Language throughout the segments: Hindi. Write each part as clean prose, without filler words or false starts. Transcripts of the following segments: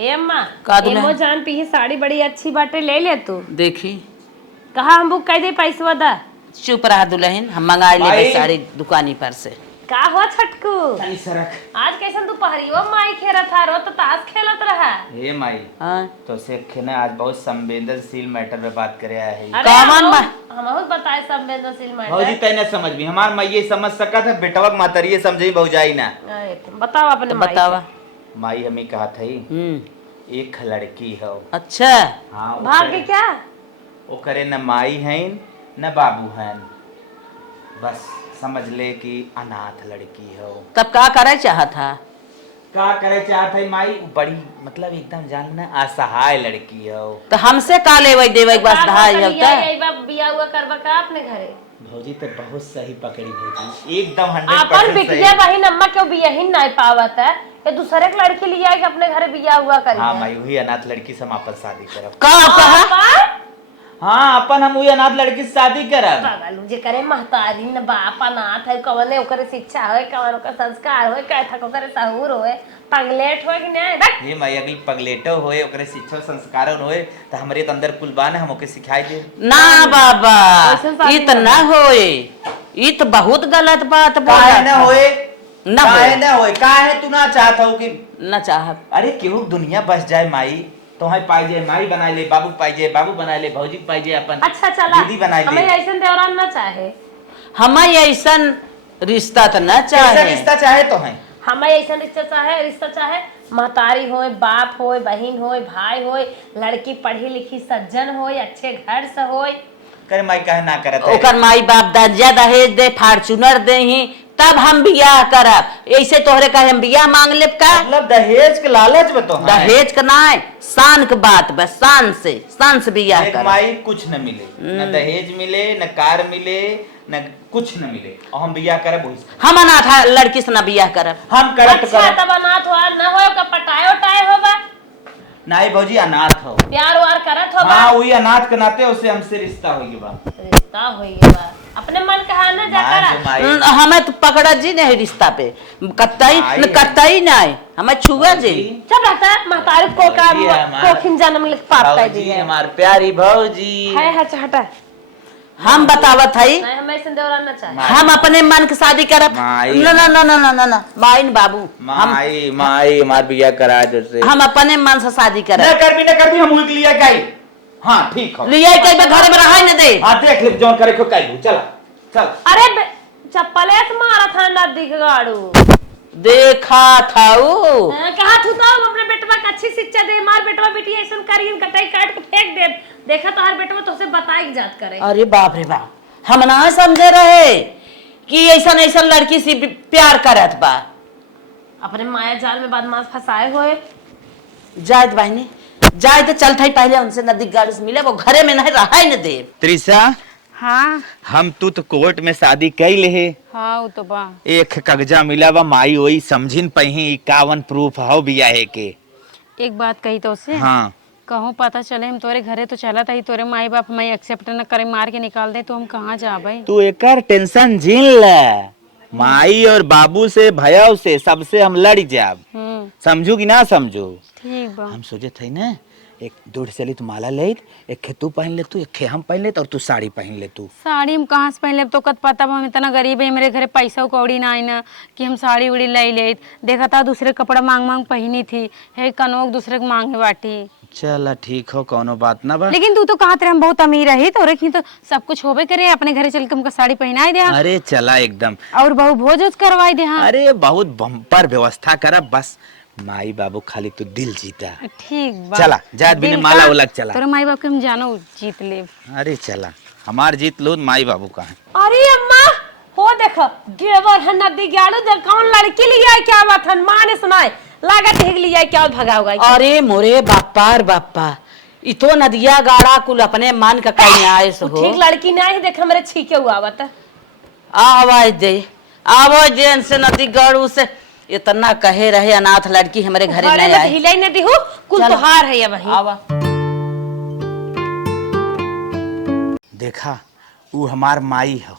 ए अम्मा का दुल्हन? एमो जान पी साड़ी बड़ी अच्छी बाटे ले ले तू। देखी कहा हम बुक कर दे पैसवा दा। चुप रहा दुल्हन, हम मंगा ले साड़ी दुकानी पर से। का हो छटकू तनी सरक। आज कैसन दोपहरियो माई खेला था रो तो ताश खेलत रहा। हे माई हाँ तो से खेना आज बहुत संवेदनशील मैटर पे बात करे आया है। अरे कामन बा? हम बताए संवेदनशील मैटर। भौजी तैने समझ भी हमार माई ये समझ सकत है, बेटवा के मातरिये समझी भौजाई ना। अरे तुम बताओ अपने माई बतावा। माई हमें कहा थी एक लड़की है। अच्छा हाँ भाग्य क्या वो करे न माई है न बाबू है, बस समझ ले कि अनाथ लड़की हो। तब का करे चाहा था? का करे चाहत है माई, बड़ी मतलब एकदम जान ना असहाय लड़की हो। तो हमसे का लेवे देवे बस ढाई का हफ्ता। यही बात बिया हुआ करबा का अपने घरे। भौजी तो बहुत सही पकड़ी भौजी, एकदम 100% अपन सही। बिटिया बहिन अम्मा क्यों बिया ही नहीं पावत है ये दूसरे के लड़की लिया कि अपने घरे बिया हुआ करी। हाँ माई वही अनाथ लड़की से हम आपस शादी करब। का कहा? हाँ अपन हम वही अनाथ लड़की से शादी करब। पागल जे करे महतारी न बाप अनाथ है कवने ओकरे शिक्षा होए कवन ओकर संस्कार होए कैथा ओकरे सहूर होए पगलेट होए कि नहीं देख। ये माई अगली पगलेटो होए ओकरे शिक्षा संस्कार होए तो हमरे तो अंदर कुलबान है, हम ओके सिखाई दे ना बाबा वैसे शादी इत ना होए, इत बहुत गलत बात काहे बोला। न होए ना काहे होए। न होए काहे तू ना चाहत हो कि न चाहब। अरे केहू दुनिया बस जाए माई तो है पाई जाए माई बनाए ले, बाबू पाई जाए बाबू बनाए ले, भौजी पाई जाए अपन अच्छा चला दीदी बनाए हमें ले। ऐसे देवरान ना चाहे हमें ऐसन रिश्ता तो न कैसा चाहे। रिश्ता चाहे तो है। हमें ऐसा रिश्ता चाहे महतारी होए बाप होए बहन होए भाई होए लड़की पढ़ी लिखी सज्जन होए अच्छे घर से होए। करे माई काहे ना करत है। ओकर माई बाप दर्जा दहेज दे फार्चूनर दे ही तब हम बियाह करब। ऐसे तोहरे कहे हम बियाह मांग लेब का? मतलब दहेज के लालच में तो है। दहेज का ना है, शान के बात बस, शान से बियाह देख कर। माई कुछ न मिले, न दहेज मिले न कार मिले न कुछ न मिले और हम बियाह करब वही से। हम अनाथ लड़की से ना बियाह करब। हम करब तो अच्छा करब। तब अनाथ हो न हो का पटाए उटाए होबा नाई भौजी अनाथ हो। प्यार वार करत होबा। हाँ वही अनाथ के नाते उसे हमसे रिश्ता हो गया। रिश्ता होई बा अपने मन कहा ना जा करा। हमें तो पकड़ा जी नहीं रिश्ता पे कतई नहीं हमें छुआ जी। चुप रहता है महतारी को का कोखिन जन्म लिख पाप कर दी है। हमार प्यारी भौजी है हटा हम बतावत हई नहीं हमें ऐसे देवरान ना चाहे। हम अपने मन के शादी करब। माई। ना ना ना ना ना ना ना माई न बाबू हम माई माई हमार बियाह करा दे से। हम अपने मन से शादी न करब। कर भी हम उनके लिए गई। हाँ ठीक हो। लिया कई घर में रहा न दे। हाँ देख ले जौन करे को कई चला चल। अरे चप्पले से मारा था नदी के गाड़ू। देखा था वो कहा तू तो अपने बेटवा को अच्छी शिक्षा दे मार बेटवा बेटी ऐसा करी कटाई काट के फेंक दे। देखा तो हर बेटवा तो से बताई जात करे। अरे बाप रे बाप हम ना समझे रहे कि ऐसा ऐसा लड़की से प्यार करत बा। अपने माया जाल में बदमाश फंसाए हुए। जायद बहनी जाए तो चलता ही पहले उनसे नदी गाड़ी से मिले, वो घरे में नहीं रहा ही न दे। त्रिशा हाँ हम तू तो कोर्ट में शादी कई ले। हाँ वो तो बा एक कागजा मिला बा माई वही समझिन पही 51 प्रूफ हो बियाहे के। एक बात कही तो उससे हाँ कहूँ पता चले हम तोरे घरे तो चला था ही तोरे माई बाप मैं एक्सेप्ट न करे मार के निकाल दे तो हम कहाँ जा भाई। तू एकर टेंशन झील ले, माई और बाबू से भैया से सबसे हम लड़ जाब। समझू कि ना समझू? ठीक बा। हम सोचे थे ना एक 1.5 चली तू माला ले, एक खे तू पहन ले, तू एक खे हम पहन ले और तू साड़ी पहन ले। तू साड़ी हम कहाँ से पहन ले तो कत पता बा हम इतना गरीब है मेरे घरे पैसा कौड़ी ना आई ना कि हम साड़ी उड़ी ले ले। देखा था दूसरे कपड़ा मांग मांग पहनी थी है कनोक दूसरे को मांगे बाटी। चल ठीक हो कोनो बात ना बा। लेकिन तू तो कहा तेरे हम बहुत अमीर रही तो रखी तो सब कुछ होबे करे अपने घरे चल के हमको साड़ी पहनाई दे अरे चला एकदम। और बहु भोज करवाई दे। हाँ अरे बहुत बम्पर व्यवस्था करा, बस माई बाबू खाली तू दिल जीता। ठीक बा। चला जात बिन दिल माला का- उलग चला। तोरे माई बाप के हम जानो जीत ले। अरे चला हमार जीत लो माई बाबू का है। अरे अम्मा हो देखो गेवर है नदी गाड़ू देख कौन लड़की लिया है क्या बात है माँ ने सुनाए लागत है लिया है क्या भगा होगा। अरे मोरे बापा इतो नदिया गाड़ा कुल अपने मन का कहीं आए सो हो। ठीक लड़की नहीं देख मेरे छीके हुआ बता आवाज दे से नदी गाड़ू से इतना कहे रहे अनाथ लड़की हमारे घरे नहीं आई। हिलाई न दी कुल चल। तोहार है ये वही। आवा देखा वो हमार माई हो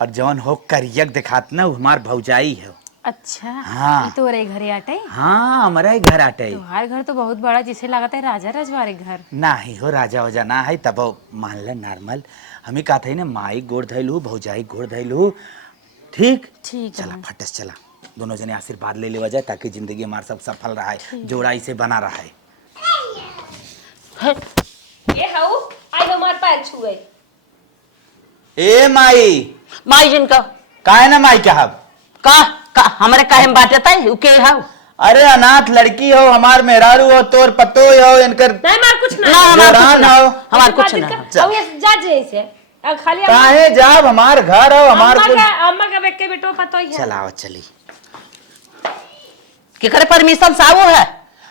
और जौन हो करियक दिखात ना वो हमार भौजाई हो। अच्छा हाँ। ये तो रे घरे आटे हाँ हमारा ही घर आटे तुम्हारे घर तो बहुत बड़ा, जिसे लगता है राजा रजवाड़े घर। ना ही हो राजा वजा ना है तब मान ले नॉर्मल हमें कहा था ना माई गोड़ धैलू भौजाई गोड़ धैलू ठीक ठीक है। चला फटस चला दोनों जने आशीर्वाद ले लेवा जाए ताकि जिंदगी हमारा सब सफल रहा है जोड़ा इसे बना रहा है। ये हाउ आई हमार पैर छुए। ए माई माई जिनका काहे ना माई क्या का हमारे काहे में बात है उ के हाउ अरे अनाथ लड़की हो हमार मेहरारू हो तोर पतो हो इनकर नहीं मार कुछ ना ना हमार जोरान हो हमार कुछ ना अब ये जा जे से अब खाली काहे जाब हमार घर हो हमार कुल अम्मा का बेटे बेटो पतो ही है। चलाओ चली के करे परमिशन सावो है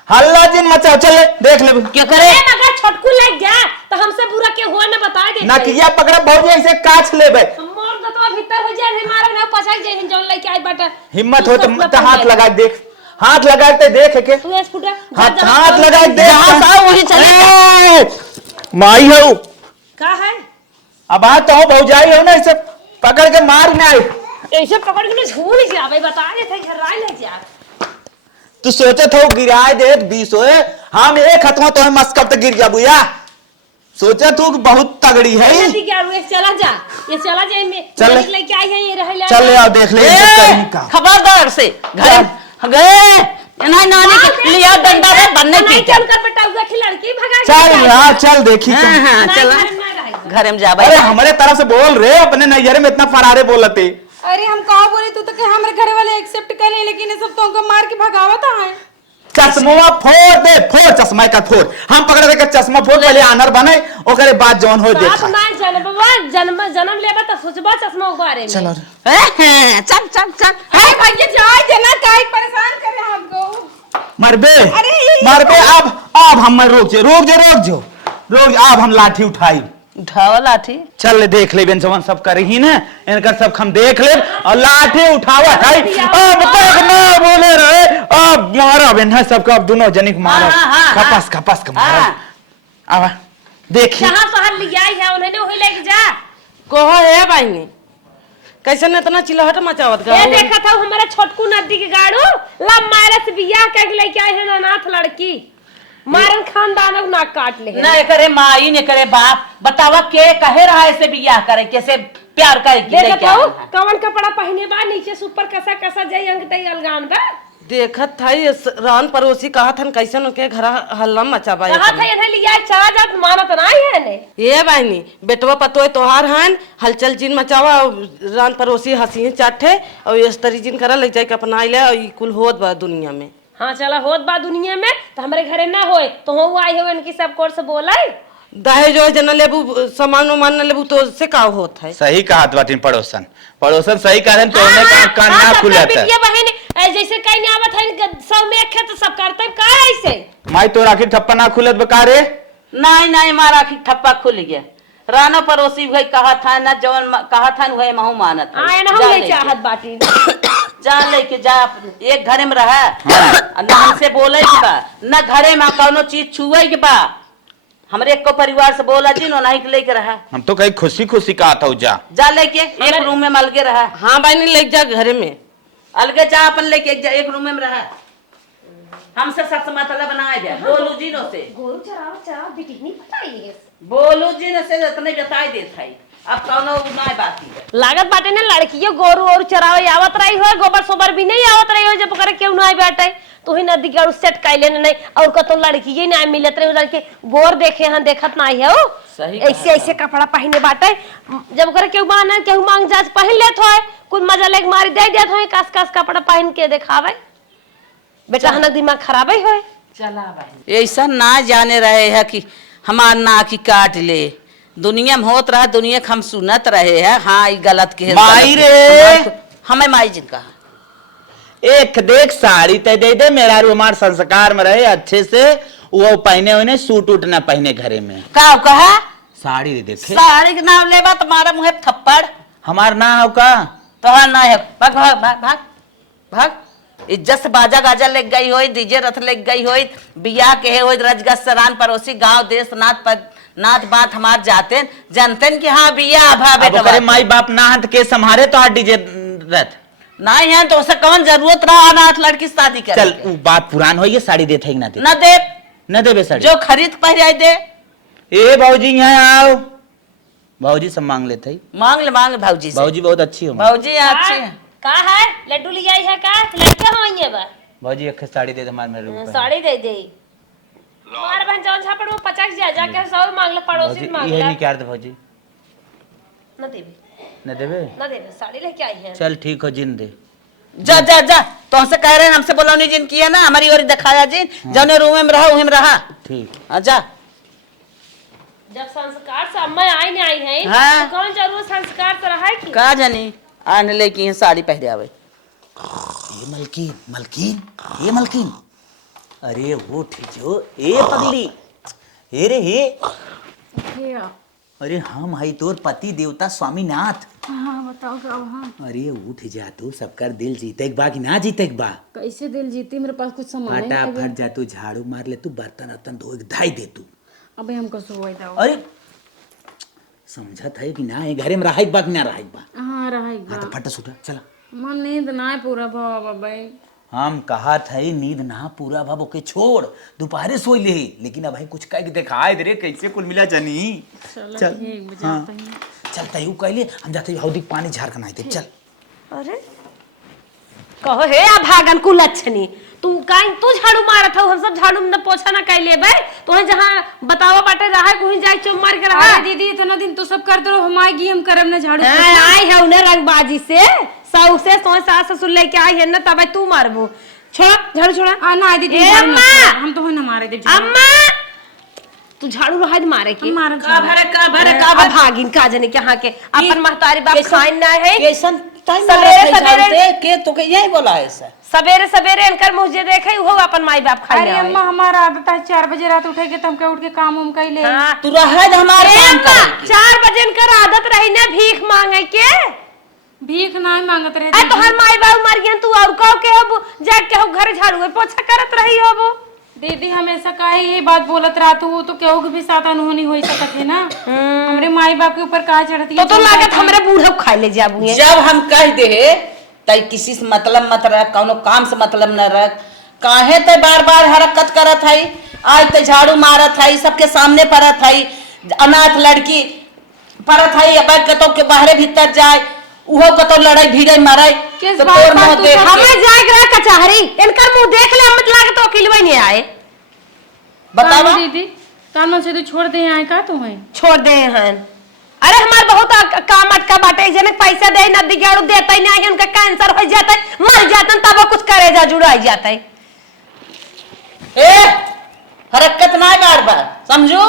हल्ला जिन मचाओ चले देख ले के करे ए मगर छोटकू लग गया तो हमसे बुरा के हुआ न बता दे नकिया पकड़ा भौजी ऐसे काछ लेबे मोर तो भीतर हो जाए मारे ना पछाई जे जोन लेके आई बाटा हिम्मत हो तो हाथ लगा देख हाथ लगा के देख के तू ऐस फुटा हाथ लगा के देख जहाँ साव वही चले ए, माई हो का है अब आ तो भौजाई हो ना इसे पकड़ के मार ना ऐसे पकड़ के झूल के आवे बता दे थे घर ले जा तू सोचे थो गिराए दे 20 होए हम एक हथवा तो मस्कब तक गिर जाबू या सोचे तू बहुत तगड़ी है ये जल्दी क्या रुए चला जा ये चला जाए मैं चल ले। लेके आई है ये रह ले चल ले आओ देख ले इज्जत करनी का खबरदार से घर गए नहीं नानी के लिया डंडा से बनने नहीं की चल कर बेटा उसे लड़की भगा चल हाँ चल देखी हाँ चल। हाँ चल घर में जा अरे हमारे तरफ से बोल रहे अपने नैयर में इतना फरारे बोलते अरे हम कहा बोले तू तो कि हमारे घर वाले एक्सेप्ट करें, लेकिन ये सब तो हमको मार के भगावत है। चश्मा फोड़ दे फोड़ चश्मा का फोड़ हम पकड़ दे के चश्मा फोड़ पहले आनर बने ओकरे बाद जौन हो बाप देखा ना जाने बाबा जन्म लेबा त सोचबा चश्मा उबारे में चलो चल चल चल अरे भैया जाए देना, काहे परेशान करे हमको। मरबे अरे मरबे अब हम रोक जो अब हम लाठी उठाई उठावा लाठी चल ले देख ले जवन सब करे ही ना इनका सब हम देख ले और लाठी उठावा है अब तक ना बोले रहे अब मारा बेन सबका अब दोनों जनिक मारा खपस का मारा अब देखी जहां शहर ले आई है उन्होंने वही लेके जा कहो है बहनी कैसे न इतना चिल्लाहट मचावत ये देखा था हमारा छोटकू नदी के गाड़ू ला मारे से बियाह के लेके आए हैं अनाथ लड़की मारन खानदान ना काट ले न करे माई न करे बाप बतावा के कहे रहा ऐसे बियाह करे कैसे प्यार करे की देखा लेके था आया है। कवन कपड़ा पहने बा नीचे से ऊपर कसा जाई अंग तई अलगान बा देखत था ये रान पड़ोसी कहा था कैसन के घर हल्ला मचाबा कहा था इन्हें लिया चला जात मानत नहीं है ने ये बहनी बेटवा पतो तोहार हन हलचल जिन मचावा रान पड़ोसी हंसी चाटे और इस तरी जिन करा लग जाए के अपना ले और कुल होत बा दुनिया में। हाँ चला होत बा दुनिया में तो हमारे घरे ना होए तो हो आई हो इनकी सब कोर से बोलाई दहेज जो जना लेबू सामान उमान न लेबू तो उससे का होत है। सही कहा बाटिन पड़ोसन सही कारण तो उन्हें कान ना खुला था ये बहन जैसे कहीं नहीं आवत है सब में एक है तो सब करते का ऐसे माई तो राखी ठप्पा ना खुलत बकारे नहीं मारा की ठप्पा खुल गया राना पड़ोसी भाई कहा था ना जवन कहा था वही महू मानत है। आए ना हम नहीं चाहत बाटी जा लेके जा एक घरे में रहा न हमसे बोले के बा न घरे में कौनो चीज छुए के बा हमरे एक को परिवार से बोला जी नहीं के लेके रहा हम तो कहीं खुशी कहा था जा लेके एक रूम में मलगे रहा हाँ बहनी ले जा घरे में अलगे जा अपन लेके एक रूम में रहा हमसे सच मतलब बनाए जा बोलू जी नो से गोरू चराव बेटी नहीं बताई है बोलू जी ने से इतने बताई देत है अब कौनो नहीं बात है लागत बाटे ने लड़कियों गोरू और चरावे आवत रही हो गोबर सोबर भी नहीं आवत रही हो जब करे क्यों ना बैठे तो ही नदी के सेट कैले नहीं और कतो लड़की ही ना मिलत रहे लड़के गोर देखे हां देखत नहीं है सही ऐसे कपड़ा पहने बाटे जब करे केहू माने केहू मांग जाच पहन लेत होय कुछ मजा लेके मारी दे देत होय कस कपड़ा पहन के दिखावे बेटा हना दिमाग खराब है चला भाई ऐसा ना जाने रहे है कि हमार ना की काट ले दुनिया में होत रहा दुनिया हम सुनत रहे हैं हाँ ये गलत के माई रे हमें माई जिनका एक देख साड़ी तय दे मेरा हमार संस्कार में रहे अच्छे से वो पहने हुए सूट उट ना पहने घरे में का कहा साड़ी रे देखे साड़ी के नाम लेबा तुम्हारा मुँह थप्पड़ हमार ना हो का तोहार ना है भाग भाग भाग भाग भाग इज्जत से बाजा गाजा लेग गई हो डीजे रथ लेग गई हो बियाह के हो रजगज सरान पड़ोसी गांव देश नाथ बात हमार जाते जानते कि हाँ बियाह भा बेटा माई बाप ना हाथ के संहारे तो हाथ डीजे रथ नहीं है तो उसे कौन जरूरत रहा अनाथ लड़की से शादी कर। चल वो बात पुरान हो, ये साड़ी देते है कि ना दे? न दे, न देबे साड़ी? जो खरीद पहले दे। ए भाऊजी यहाँ आओ, भाऊजी सब मांग लेते है। मांग ले भाऊजी से। भाऊजी बहुत अच्छी हो। भाऊजी अच्छी है। का है लड्डू ले आई है का लड़के हो बा भाऊजी एक साड़ी दे दे हमारे मेरे रूप साड़ी दे दे हमारे बहन जौन झापड़ वो 50 जाके 100 मांग ले, पड़ोसी से मांग ये ले। नहीं क्या दे भाऊजी? न देबे न देबे? न देबे, साड़ी लेके आई है। चल ठीक हो, जिन दे। जा जा जा, तो हमसे कह रहे हैं हमसे बोलौनी जिन की है ना, हमारी ओर दिखाया जिन जौने रूम में रहा वहीं में रहा। ठीक जा। जब संस्कार से अम्मा आई नहीं आई है हाँ। तो कौन जरूर संस्कार से रहा है कि का जानी आने लेकी है साड़ी पहले आवे। ये मलकीन मलकीन, ये मलकीन, अरे वो ठीक जो ए पगली, हे रे हे, अरे हम हई तोर पति देवता स्वामीनाथ। हाँ बताओ क्या हाँ अरे उठ जा तू, सबका दिल जीते एक बा कि ना जीते एक बा? कैसे दिल जीती, मेरे पास कुछ सामान नहीं है। फटाफट जा तू, झाड़ू मार ले तू, बर्तन वर्तन धो धाई दे तू। अबे हमको सुबह दाओ। अरे समझत है कि ना है, घरे में रहा बा कि ना रहा बा? हाँ रहा हाँ तो फट सुटा चला। मन नींद ना है पूरा भाव बाबा। हम कहा था नींद ना पूरा भाव के छोड़, दोपहरे सोई ले, लेकिन अब भाई कुछ कह के दिखाए दे रे कैसे कुल मिला जानी। चल हाँ चल तयू कहले हम जाते हौदी पानी झाड़ कर नाई दे। चल अरे कहो हे आ भागन कुल लक्षणी तू काई तू झाड़ू मारत हो, हम सब झाड़ू में पोछा ना कैले बे तो जहां बतावा बाटे रहा कोई जाए चुम मार के रहा। अरे दीदी इतना दिन तो सब करते रहो, हम आएगी हम करब ना झाड़ू। आई है उन्हें रंगबाजी से साउ से सास ससुर लेके आई है ना, तब तू मारबू। छोड़ा झाड़ू छोड़ा। आ ना दीदी ए झाड़ू अम्मा! मत करो, हम तो ना मारे दे। अम्मा तू झाड़ू रहा मारे की मारे का भरे भागिन का जाने के यहाँ के अपन महतारी बाप खाइन ना है। कैसन टाइम सवेरे सवेरे के तो के यही बोला है सर। सवेरे सवेरे इनकर मुझे देखे हो अपन माई बाप खाई। अरे अम्मा हमारा आदत है 4 बजे रात उठे के तुम के उठ के काम उम कर ले। तू रहद हमारे काम करे की। 4 बजे इनकर आदत रही ना भीख मांगे के। भीख नहीं मांगत रहे आ तोहर माई बाप मर गया तू और कहो के हो जाके के हो घर झाड़ू पोछा करत रही हो वो। दीदी हमेशा काहे ये बात बोलत रहा तू तो केहू के भी साथ अनहोनी हो सकत है ना। हमरे माई बाप के ऊपर कहा चढ़ती है तो लागत हमरे बूढ़ा खाई ले जाबू। जब हम कह दे तई किसी से मतलब मत रख, कौनो काम से मतलब न रख, काहे ते बार बार हरकत करत है। आज ते झाड़ू मारत है, सबके सामने परत है, अनाथ लड़की परत है, अब कतो के बाहरे भीतर जाए उहो कतो लड़ाई भिड़े मारे किस तो बात तोर पर मुंह तू देख सब- हमें जाए रहा कचहरी इनकर मुंह देख ले मत लागे तो अकेले नहीं आए। बतावा दीदी कानों से तो छोड़ दे आए का तुम्हें छोड़ दे हैं। अरे हमार बहुत काम अटका बाटे जने पैसा दे न दिगाड़ू देता ही नहीं, उनका कैंसर हो जाता है, मर जाता तब कुछ करे जा जुड़ा जाता है। ए हरकत ना बार बार समझो,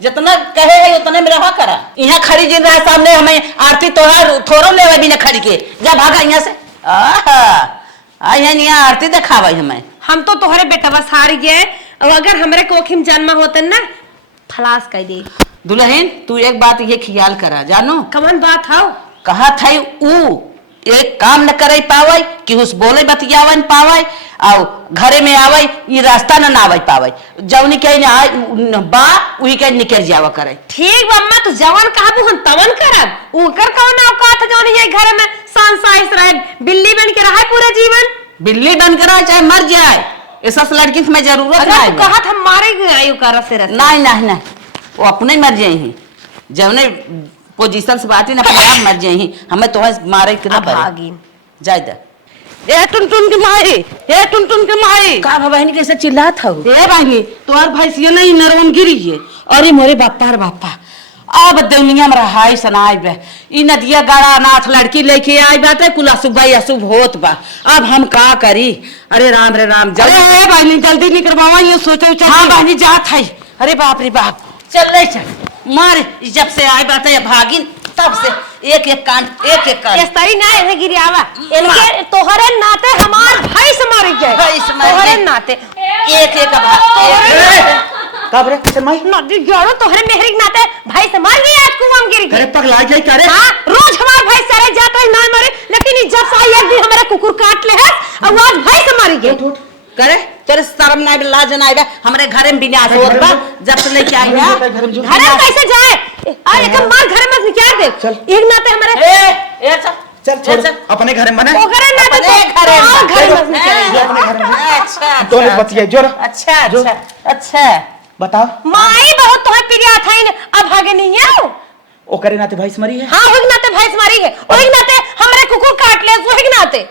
जितना कहे है उतने में रहा करा। यहाँ खड़ी जिन रहा सामने हमें आरती तोहार थोड़ो लेवे बिना खड़ी के जा भागा यहाँ से। आहा यहाँ आरती दिखावा हमें। हम तो तोहरे बेटा बस हार गए, और अगर हमरे कोखिम जन्म होते ना फलास कह दे। दुल्हन तू एक बात ये ख्याल करा जानो कमन बात हो कहा था ऊ एक काम न करे पावे कि उस बोले बतियावन पावे आओ घरे में आवे ये रास्ता न आवे पावे जवनी के बा उही के निकल जावा करे। ठीक बम्मा तू जवान कहबू हम तवन करब उकर कौन औकात जौन ये घर में सांसाइस रहे बिल्ली बन के रहे पूरा जीवन। बिल्ली बन कर आए चाहे मर जाए ऐसा लड़की से मैं जरूरत अगर तू कहत हम मारे गए आयु कर से रस नहीं नहीं नहीं वो अपने मर जाए ही जवने पोजीशन से बात ही ना अपने आप मर जाए ही हमें तो मारे के ना भागी जाय दे। ए टुन के माई ए टुन के माई का बहनी कैसे चिल्लात हो ए बहनी तोहर भैंसिया नहीं नरवन गिरी है। अरे मोरे बापा रे बापा अब दुनिया में रहाई सनाई बे ई नदिया गाड़ा अनाथ लड़की लेके आई बात है कुल अशुभ भाई अशुभ होत बा अब हम का करी। अरे राम जल्दी बहनी जल्दी निकलवावा ये सोचो। हाँ बहनी जात है। अरे बाप रे बाप चल रही चल मार जब से आई बात है भागिन तब से एक एक कांड इस तरी ना है गिरी आवा इनके तोहरे नाते हमार भाई से मर गए तोहरे नाते एक कब रे चल माई नदी जोड़ो तोहरे मेहरी नाते भाई से मर गई आज कुआं में गिर घरे गई। पगला जाई करे। हां रोज हमार भाई सारे जाता है ना मरे लेकिन जब से आई एक दिन हमारा कुकुर काट ले है और आज भाई से मर गए। करे तेरे शर्म ना लाज ना आएगा हमारे घर में विनाश होत बा जब से लेके आई है घर में कैसे जाए अरे एक मार घर में निकाल दे एक नाते हमारे ए चल चल छोड़ चल। अपने घर में बने ओकरे ना तो अपने घरे में। और घर में ये अपने घर में अच्छा तो नहीं बतिया जोर अच्छा अच्छा अच्छा बताओ माई बहुत तोहे प्रिया थाइन अब आगे नहीं है ओकरे नाते भैंस मरी है हां ओही नाते भैंस मारी है ओही नाते हमरे कुकुर काट ले ओही नाते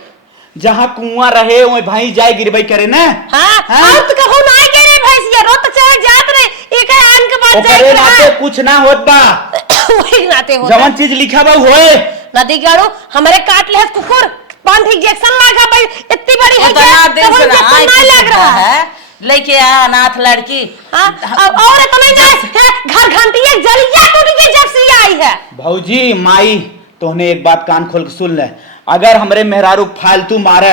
जहाँ कुआं रहे वही भाई जाए गिरबई करे ना हां और तो कहू ना के रे भैंसिया रोत चाहे जात रे एक आन के बाद ओकरे जाए नाते कुछ ना होत बा ओही नाते होता जवन चीज लिखा बा होए नदी गाड़ू हमरे काट ले कुकुर 5 इंजेक्शन लगा भाई इतनी बड़ी है इतना दिन से इंजेक्शन ना लग रहा है लेके आ अनाथ लड़की हाँ, और इतना ही नहीं घर घंटी एक जलिया टूट गई जब से आई है भौजी माई तोहने एक बात कान खोल के सुन ले अगर हमरे मेहरारू फालतू मारे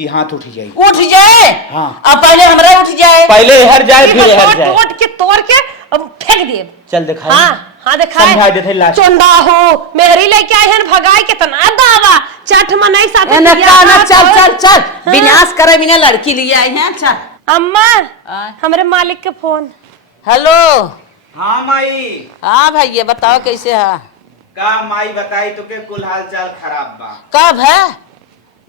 ये हाथ उठ जाएगी उठ जाए हाँ। अब पहले हमरा उठ जाए पहले हर जाए फिर हर जाए तोड़ के तोड़ के अब फेंक दिए चल दिखा हाँ हाँ दिखाए समझा देते लास्ट चोंदा हो मेहरी लेके आए हैं भगाई कितना दावा चट में नहीं साथ एने दिया काना था, चल तो- चल चल हाँ। विनाश करे बिना लड़की लिए आई हैं चल अम्मा हाँ। हमरे मालिक के फोन हेलो हाँ माई हाँ भैया बताओ कैसे है का माई बताई तो के कुल हाल चाल खराब बा कब है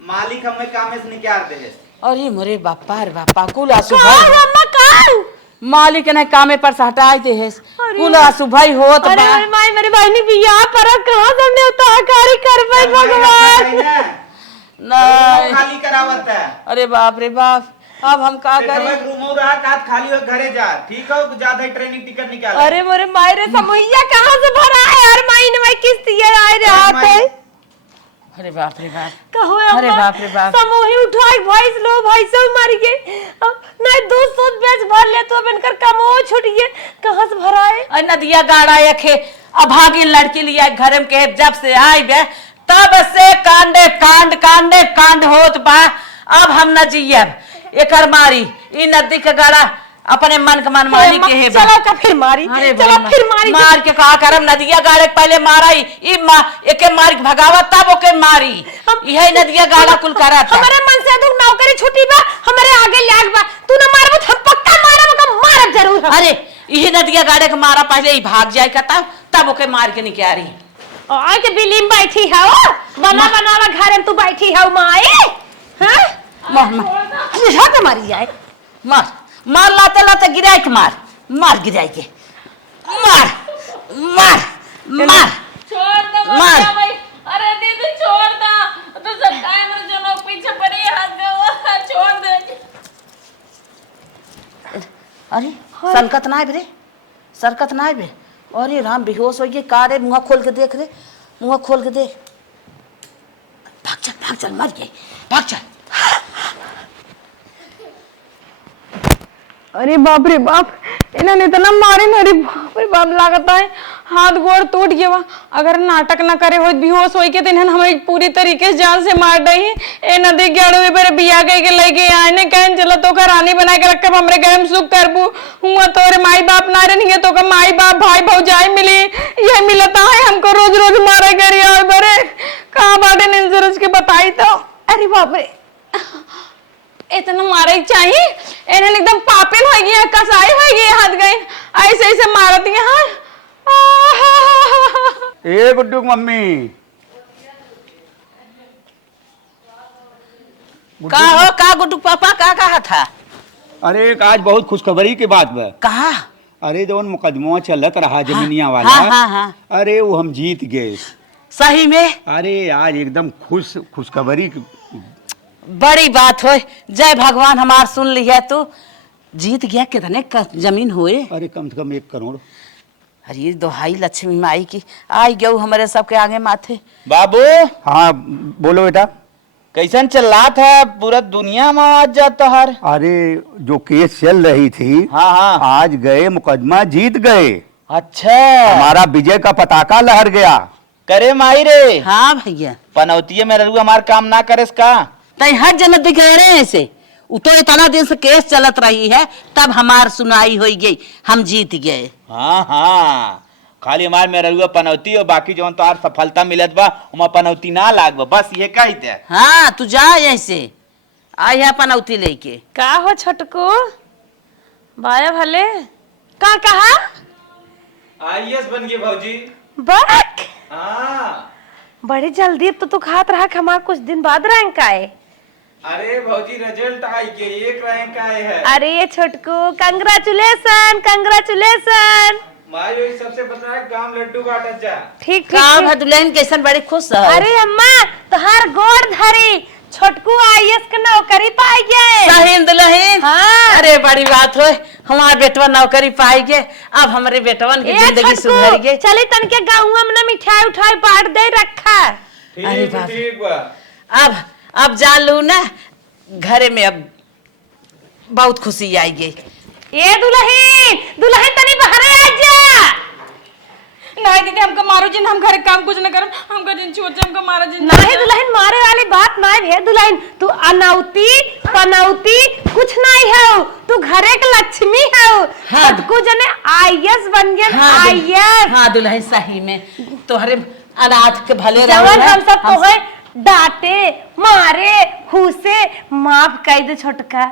मालिक हमें कामे से निकाल दे अरे मोरे बापा रे बापा कुल आंसू कहाँ भाई अम्मा कहाँ मालिक ने कामे पर से हटाए दे है अरे। कुल आंसू भाई होत अरे बा मेरी माई मेरी बहनी बियाह पर कहाँ हमने उताकारी कर पाई भगवान नहीं खाली करावत है अरे बाप रे बाप अब हम का करें रूम हो रहा कात खाली हो घरे जा ठीक हो ज्यादा ट्रेनिंग टिकट निकाल अरे मोरे माई रे समूहिया कहाँ से भरा है यार माई ने किस दिया आए रे हाथ है अरे बाप रे बाप कहो अरे बाप रे बाप। समूही उठाई भैंस लो भैंस मर गए अब नहीं दूध सूद बेच भर ले तो अब इनकर कमो छुटिए कहाँ से भराए अरे नदिया गाड़ा यखे अभागी लड़की लिया घर में के जब से आई बे तब से कांडे कांड कांडे कांड होत बा अब हम न जियब एकर मारी ई नदी के गाड़ा अपने मन के मनमानी के है बा चलो का फिर मारी अरे चलो फिर मारी मार के कहा करम नदिया गाड़े के पहले माराई ई एके मार के भगावत तब ओके मारी यही नदिया गाड़ा कुल करत हमारे मन से तो नौकरी छुट्टी बा हमारे आगे लाग बा तू ना मारबो तो हम पक्का मारब का मारब जरूर हम। अरे यही नदिया गाड़े के मारा पहले ही भाग जाए का तब ओके मार के निकाली और के बिलीम बैठी है ओ बना बनावा घर में तू बैठी है माई हां मार मार हाथ मारी जाए मार मार लाते लाते गिराए के मार गिराए के मार मार मार छोड़ दो मार। बच्चा भाई अरे दीदी छोड़ दो तो सब टाइम जो लोग पीछे पड़ी हाथ दे छोड़ दे अरे सरकत ना बे सरकत ना बे अरे राम बेहोश हो गए का रे मुंह खोल के देख रे मुंह खोल के देख भाग चल मर गई भाग चल अरे बाप रे बाप इन्होंने इतना मारे ना अरे बाप रे बाप लागता है हाथ गोड़ टूट गया अगर नाटक ना करे हो बेहोश हो के तो इन्हें हमें पूरी तरीके से जान से मार दई ए नदी गड़वे पर बिया के लेके आए ने कहन चलो तो का रानी बना के रख हमरे घर में सुख करबू हुआ तोरे माई बाप ना रहे तो का माई बाप भाई भौजाई मिली ये मिलता है हमको रोज रोज मारे करी और बरे कहां बाटे ने के बताई तो अरे बाप रे इतना मारे चाहिए इन्हें एकदम पापिन हो गया कसाई हो गई हाथ गई ऐसे ऐसे मारती है हाँ ए गुड्डू मम्मी का हो का गुड्डू पापा का कहा था अरे एक आज बहुत खुशखबरी की बात बा कहा अरे जौन मुकदमा चलत रहा जमीनिया वाला हाँ। अरे वो हम जीत गए सही में अरे आज एकदम खुशखबरी बड़ी बात हो जय भगवान हमार सुन ली है तू जीत गया कितने जमीन हुए अरे कम से कम 1 करोड़ अरे दोहाई लक्ष्मी माई की आई गऊ हमारे सबके आगे माथे बाबू हाँ बोलो बेटा कैसन चल रहा था पूरा दुनिया में आज जाता हर अरे जो केस चल रही थी हाँ हाँ आज गए मुकदमा जीत गए अच्छा हमारा विजय का पताका लहर गया करे माई रे हाँ भैया पनौती में रघु हमार काम ना करेस का तई हर जन दिख रहे हैं ऐसे तो इतना दिन से केस चलत रही है तब हमार सुनाई हो गई हम जीत गए हाँ हाँ खाली हमार में रघुआ पनौती और बाकी जो तो आर सफलता मिलत बा उमा पनौती ना लागबा बस ये कही दे हाँ तू जा ऐसे आई है पनौती लेके का हो छोटको बाया भले का कहा आईएएस बन गए भौजी बक हाँ बड़ी जल्दी अब तो तू खात रहा हमारा कुछ दिन बाद रैंक आए। अरे भौजी रिजल्ट आई के 1 रैंक आए है। अरे ये छोटकू कंग्रेचुलेशन कंग्रेचुलेशन। माई वही सबसे बता गांव लड्डू बांटा जा। ठीक काम ठीक है दुल्हन कैसन बड़ी खुश है। अरे अम्मा तोहार गोड़ धरी छोटकू आईएएस के नौकरी पाई गए। सही दुल्हन। हाँ। अरे बड़ी बात हो, हमार बेटवा नौकरी पाई गे, अब हमारे बेटवन की जिंदगी सुधर गई। चली तन के गाँव में ना मिठाई उठाई बांट दे रखा। अरे बाप। ठीक बा। अब जान लू ना घरे में अब बहुत खुशी आई गई। ए दुल्हन दुल्हन तनी बाहर आ जा। नहीं दीदी हमको मारो जिन, हम घर काम कुछ न करम, हमको जिन छोटे हमको मारो जिन। नहीं दुल्हन मारे वाली बात नहीं है दुल्हन, तू अनौती पनौती कुछ नहीं है, तू घरे के लक्ष्मी है। हाँ। छोटकू जने आईएएस बन गए। हाँ, आईएएस हाँ दुल्हन सही में तोहरे अनाथ के भले जवन हम सब तोहे डांटे मारे हुसे माफ कर दे छोटका।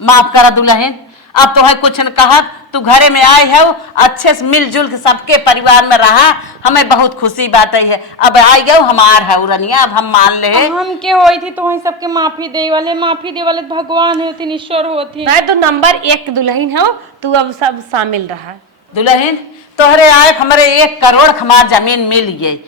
माफ करा दुल्हन, अब तो है कुछ न कहा, तू घरे में आए है अच्छे से मिलजुल के सबके परिवार में रहा, हमें बहुत खुशी बात है। अब आई गए हमार है उरनिया, अब हम मान ले। हम के होई थी तो वही सबके माफी दे वाले भगवान होती ईश्वर होती। नहीं तो नंबर 1 दुल्हन हो, तू अब सब शामिल रहा। दुल्हन तोहरे आए हमारे 1 करोड़ हमार जमीन मिल गई,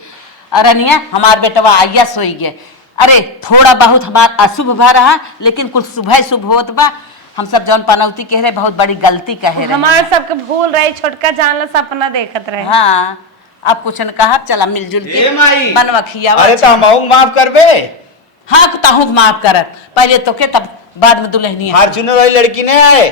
अरनिया हमार बेटवा आइया सोई गए। अरे थोड़ा बहुत हमार अशुभ भा रहा, लेकिन कुछ सुबह शुभ होत बा। हम सब जौन पनौती कह रहे बहुत बड़ी गलती कहे रहे। हमारे सबके भूल रहे, छोटका जान ला सपना देखत रहे। हाँ अब कुछ न कहा, चला मिलजुल ए के माई। बनवा खियावा। अरे तो हम माफ करबे। हाँ ताहू माफ करत, पहले तो के तब बाद में दुल्हनी। फॉर्च्यूनर वाली लड़की ने आए।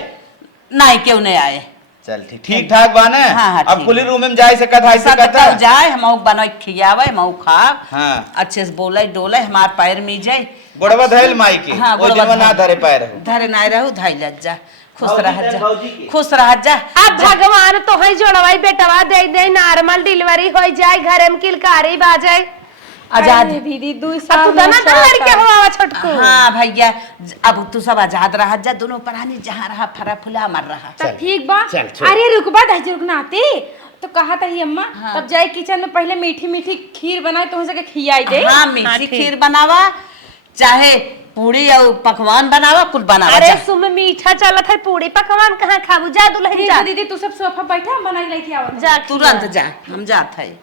नहीं क्यों नहीं आए। चल ठीक ठाक बा ना। हाँ, हाँ, अब ठीक। कुली रूम में जाए सकत है सब सकत तब जाए हम बनवा खियावे मऊ खा। हाँ। अच्छे से बोले डोले हमार पैर में जाए। बड़वा धैल माई के। हाँ, वो बड़वा दिन ना धैल। धरे पैर हो। धरे नहीं रहू धाई लज जा, खुश भौजी रह दे, जा, भौजी के। खुश रह जा। अब भगवान तो है जोड़वाई बेटवा दे दे, नॉर्मल डिलीवरी हो जाए, घरे में किलकारी बाजे। आजाद दीदी 2 अब साल तू दाना लड़के हुआ छोटकू। हाँ भैया, अब तू सब आजाद रह जा, दोनों प्राणी जहाँ रहा फरा फुला मर रहा। तब ठीक बा। चल, छोड़। अरे रुकबा दही रुकना आती तो कहा था ही अम्मा। तब जाए किचन में पहले मीठी मीठी खीर बनाए तो सके खियाई दे। हाँ हाँ, मीठी ठीक। खीर बनावा, चाहे पूड़ी और पकवान बनावा, कुल बनावा। अरे जा। सुम मीठा चलत है, पूरी पकवान कहाँ खाबू? जा दुल्हन ठीक जा है दीदी, तू सब सोफा बैठा, हम बनाई लेके आओ। जा तुरंत जा, हम जात है।